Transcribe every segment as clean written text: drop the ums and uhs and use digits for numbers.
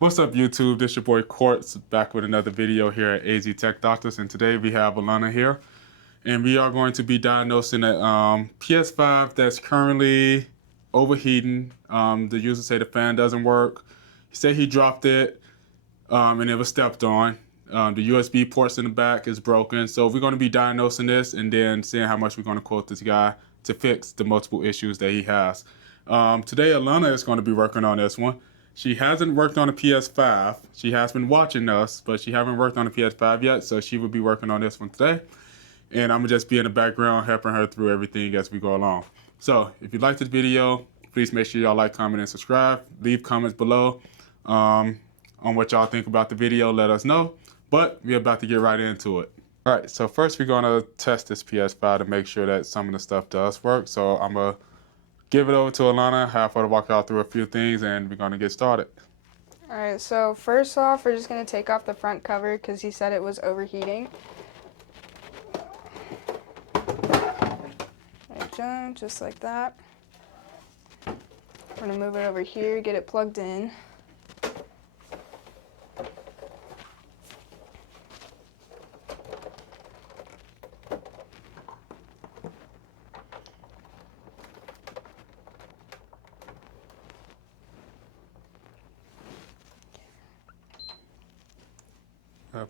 What's up, YouTube? This your boy Quartz back with another video here at AZ Tech Doctors, and today we have Alana here, and we are going to be diagnosing a PS5 that's currently overheating. The user say the fan doesn't work. He said he dropped it, and it was stepped on. The USB ports in the back is broken, so we're going to be diagnosing this and then seeing how much we're going to quote this guy to fix the multiple issues that he has. Today, Alana is going to be working on this one. She hasn't worked on a PS5. She has been watching us, but she haven't worked on a PS5 yet, so she will be working on this one today. And I'm going to just be in the background helping her through everything as we go along. So if you like this video, please make sure y'all like, comment, and subscribe. Leave comments below on what y'all think about the video. Let us know. But we're about to get right into it. All right, so first we're going to test this PS5 to make sure that some of the stuff does work. So I'm going to give it over to Alana, have her to walk out through a few things, and we're going to get started. Alright, so first off, we're just going to take off the front cover because he said it was overheating. There, just like that. We're going to move it over here, get it plugged in.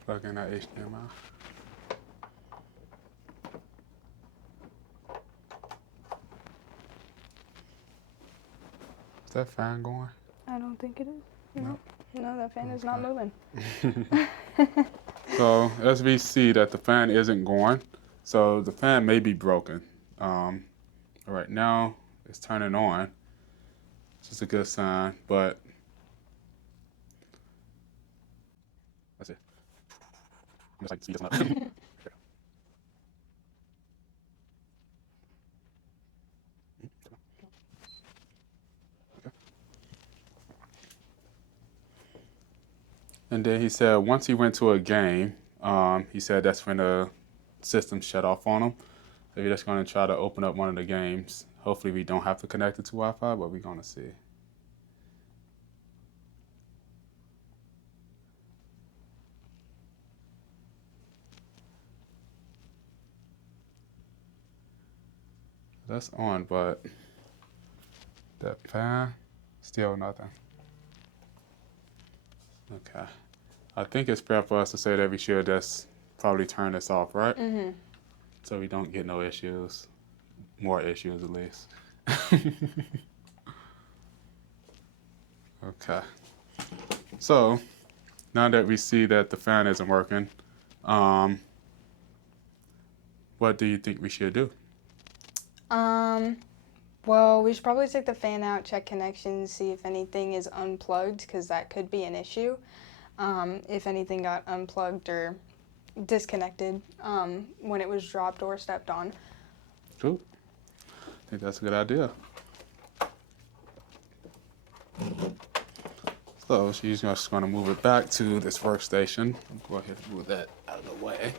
Plug in that HDMI. Is that fan going? I don't think it is. No, that fan is not moving. So as we see that the fan isn't going, so the fan may be broken. Right now it's turning on, which is a good sign, but that's it. I'm just like speed this up. And then he said once he went to a game, he said that's when the system shut off on him. So we're just going to try to open up one of the games. Hopefully we don't have to connect it to Wi-Fi, but we're going to see. That's on, but that fan, still nothing. Okay. I think it's fair for us to say that we should just probably turn this off, right? Mm-hmm. So we don't get no issues. More issues, at least. Okay. So now that we see that the fan isn't working, what do you think we should do? Well, we should probably take the fan out, check connections, see if anything is unplugged, because that could be an issue. If anything got unplugged or disconnected when it was dropped or stepped on. Cool. I think that's a good idea. So she's just going to move it back to this workstation. Go ahead and move that out of the way.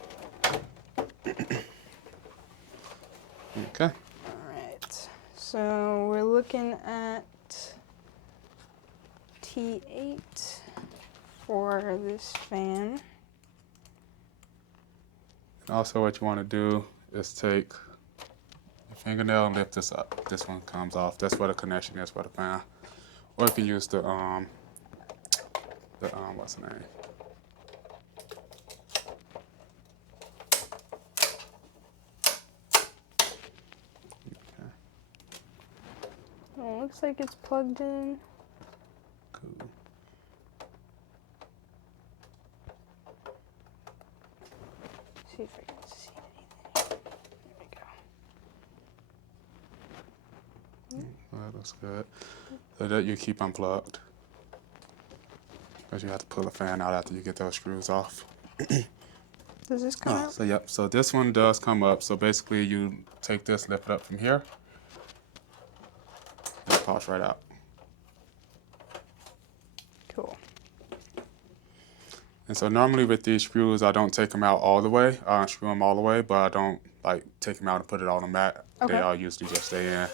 Okay. Alright, so we're looking at T8 for this fan. Also, what you want to do is take your fingernail and lift this up. This one comes off. That's where the connection is for the fan. Or you can use the what's the name? Okay. Well, it looks like it's plugged in. Cool. See if I can see anything. There we go. Well, that looks good. So that you keep unplugged. Because you have to pull the fan out after you get those screws off. Does this come out? So yep, so this one does come up. So basically you take this, lift it up from here, and it pops right out. Cool. And so normally with these screws, I don't take them out all the way. I unscrew them all the way, but I don't like take them out and put it on the mat. Okay. They all usually just stay in.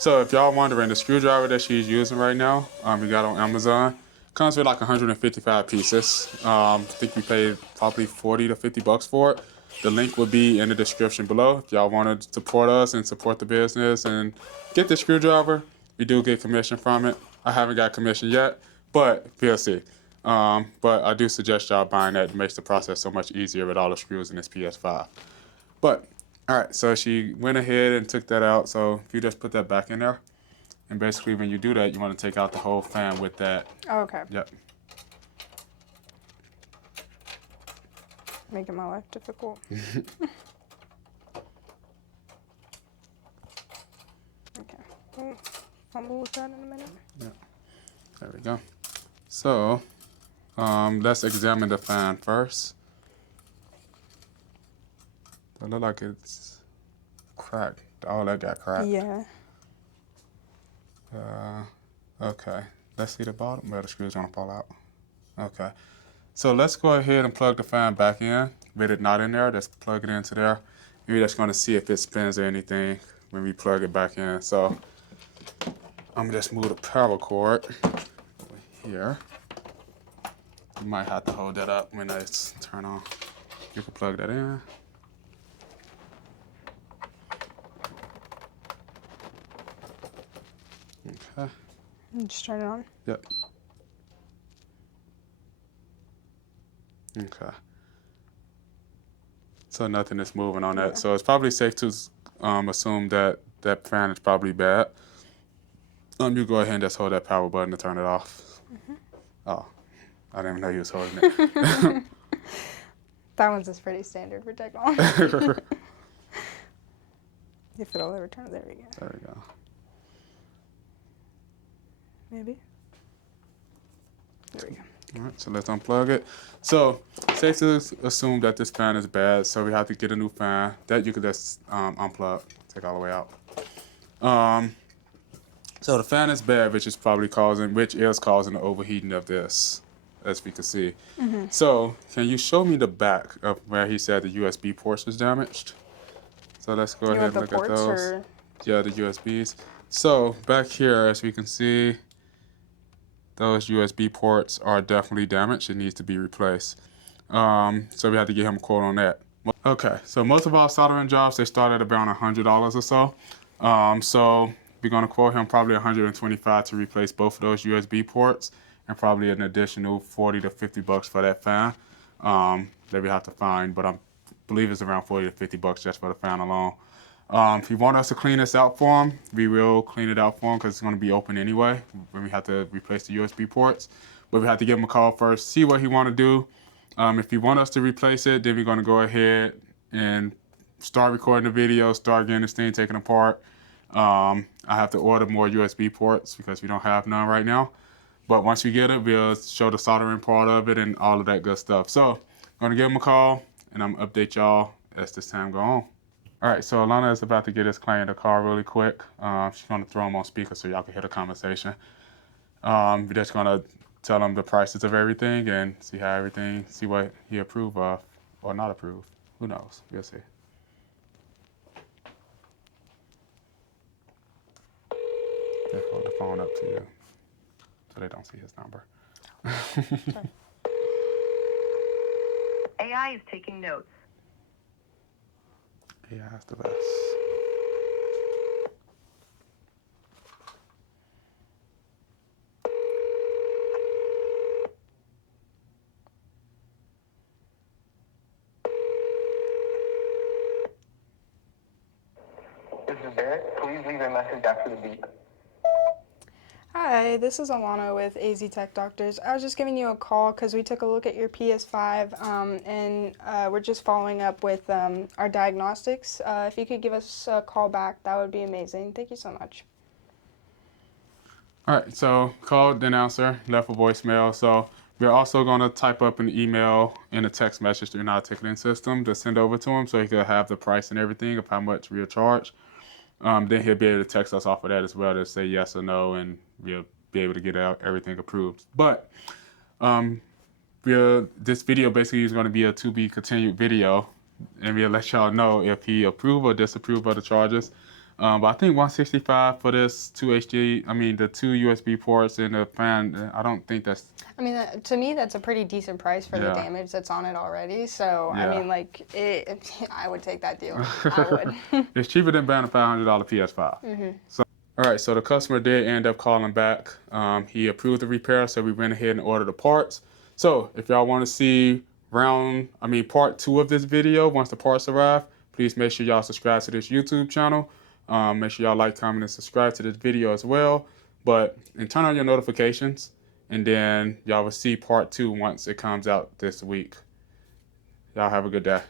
So if y'all wondering, the screwdriver that she's using right now, we got on Amazon, comes with like 155 pieces. I think we paid probably 40 to 50 bucks for it. The link will be in the description below. If y'all want to support us and support the business and get the screwdriver, we do get commission from it. I haven't got commission yet, but we'll see. But I do suggest y'all buying that. It makes the process so much easier with all the screws in this PS5. But, all right, so she went ahead and took that out. So if you just put that back in there, and basically when you do that, you want to take out the whole fan with that. Oh, okay. Yep. Making my life difficult. Okay. We'll fumble with that in a minute. Yeah. There we go. So, let's examine the fan first. It looks like it's cracked. Oh, that got cracked. Yeah. Okay. Let's see the bottom. Well, the screw's gonna fall out. Okay. So let's go ahead and plug the fan back in. With it not in there, just plug it into there. We're just gonna see if it spins or anything when we plug it back in. So I'm gonna just move the power cord over here. You might have to hold that up when it's turned on. You can plug that in. Okay. Just turn it on. Yep. Okay. So nothing is moving on that. Yeah. So it's probably safe to assume that that fan is probably bad. You go ahead and just hold that power button to turn it off. Oh, I didn't even know you was holding it. That one's just pretty standard for technology. If it'll ever turn, there we go. There we go. Maybe. There we go. All right, so let's unplug it. So, safe to assume that this fan is bad, so we have to get a new fan. That you could just unplug, take all the way out. So the fan is bad, which is causing the overheating of this, as we can see. So, can you show me the back of where he said the USB ports was damaged? So let's go ahead and look at those. Or? Yeah, the USBs. So back here, as we can see, those USB ports are definitely damaged. It needs to be replaced. So we have to get him a quote on that. Okay, so most of our soldering jobs, they start at around $100 or so. So we're gonna quote him probably $125 to replace both of those USB ports, and probably an additional 40 to 50 bucks for that fan that we have to find. But I believe it's around 40 to 50 bucks just for the fan alone. If you want us to clean this out for him, we will clean it out for him because it's going to be open anyway when we have to replace the USB ports. But we have to give him a call first, see what he want to do. If you want us to replace it, then we're going to go ahead and start recording the video, start getting this thing taken apart. I have to order more USB ports because we don't have none right now. But once we get it, we'll show the soldering part of it and all of that good stuff. So I'm going to give him a call, and I'm going to update y'all as this time go on. All right, so Alana is about to get us clean the car really quick. She's going to throw him on speaker so y'all can hear the conversation. We're just going to tell him the prices of everything and see what he approve of or not approve. Who knows? We'll see. Just hold the phone up to you so they don't see his number. AI is taking notes. Yeah, that's the best. This is Barrett. Please leave a message after the beep. Hi, this is Alana with AZ Tech Doctors. I was just giving you a call because we took a look at your PS5 and we're just following up with our diagnostics. If you could give us a call back, that would be amazing. Thank you so much. All right, so called, didn't answer, left a voicemail. So we're also going to type up an email and a text message through our ticketing system to send over to him so he could have the price and everything of how much we'll charge. Then he'll be able to text us off of that as well to say yes or no, and we'll be able to get everything approved. But this video basically is going to be a to-be-continued video, and we'll let y'all know if he approve or disapprove of the charges. But I think 165 for this the two USB ports and the fan. I don't think that's. I mean, to me, that's a pretty decent price for the Yeah. damage that's on it already. So, I Yeah. mean, like, I would take that deal. I would. It's cheaper than buying a $500 PS5. So, all right, so the customer did end up calling back. He approved the repair, so we went ahead and ordered the parts. So, if y'all want to see part 2 of this video once the parts arrive, please make sure y'all subscribe to this YouTube channel. Make sure y'all like, comment, and subscribe to this video as well. And turn on your notifications, and then y'all will see part 2 once it comes out this week. Y'all have a good day.